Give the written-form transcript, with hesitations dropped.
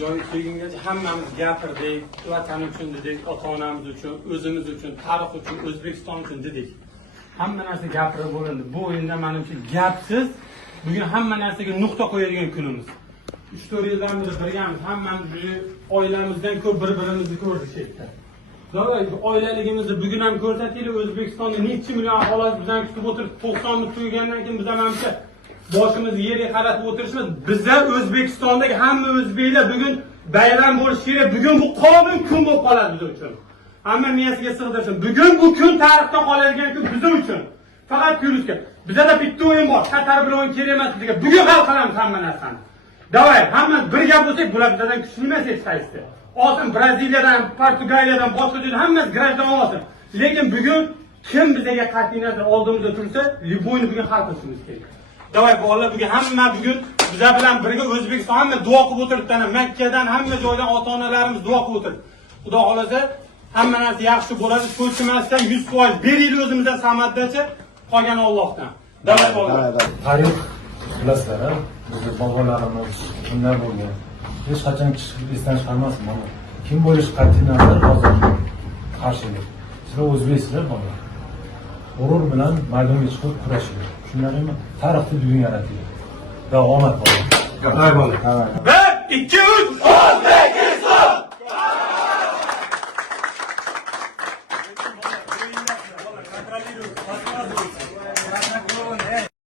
joyi kelgungacha hammamiz gapirdik, vatan uchun dedik, ota-onamiz uchun, o'zimiz uchun, tarix uchun, O'zbekiston uchun dedik. Hamma narsa gapirib bo'lindi. Bu o'yinda menimcha gapsiz bugun hamma narsaga nuqta qo'yadigan kunimiz. 3-4 yildan beri birgamiz, hammamiz oilamizdan ko'p bir-birimizni ko'rdik yerda. Davay oilaligimizni bugun ham ko'rsataylik. O'zbekistonda necha million aholi bizdan kutib o'tirib, 90 ni tugagandan keyin biz menimcha boshimizni yerga qaratib o'tirishimiz, bizlar O'zbekistondagi hamma o'zbeklar bugun bayram bo'lishi kerak. Bugun bu qonun kun bo'lib qoladi biz uchun. Hamma miyasiga sig'dirsin. Bugun bu kun tarixda qoladigan kun biz uchun. Faqat ko'rishga. Bizda bitta o'yin bor. Qatar bilan o'yin kerak emas degan. Bugun hal qilamiz hamma narsani. Davay, hamma birga bo'lsak, bular bizdan kuchli emas hech qaysi. Olsin Braziliyadan, Portugaliyadan, boshqa joydan hammasi grajdan olsin. Lekin bugun kim bizga qat'iy nazar oldimizda tursa, Liboyni bugun hal qilishimiz kerak. Davay bolalar, bugun hamma bizlar bilan birga O'zbekiston hamma duo qilib o'tiribdi. Makkadan hamma joydan ota-onalarimiz duo qilib o'tiribdi. Xudo xolasa hamma narsa yaxshi bo'ladi. Ko'chmasdan 100% beraylik o'zimizdan samaddacha, qolgan Allohdan. Davay bolalar. Tarix bilasizlar, bizning bobolarimiz kimlar bo'lgan. Hech qachon esdan chiqarmasin mana. Kim bo'lish qat'iy nazar hozir qarshilik. Sizlar o'zbeksizlar bolalar. G'urur bilan maydonga chiqib kurashing. Shundan emas, tarixni bugun yarataylik. Va omad bo'lsin. Davay bolalar.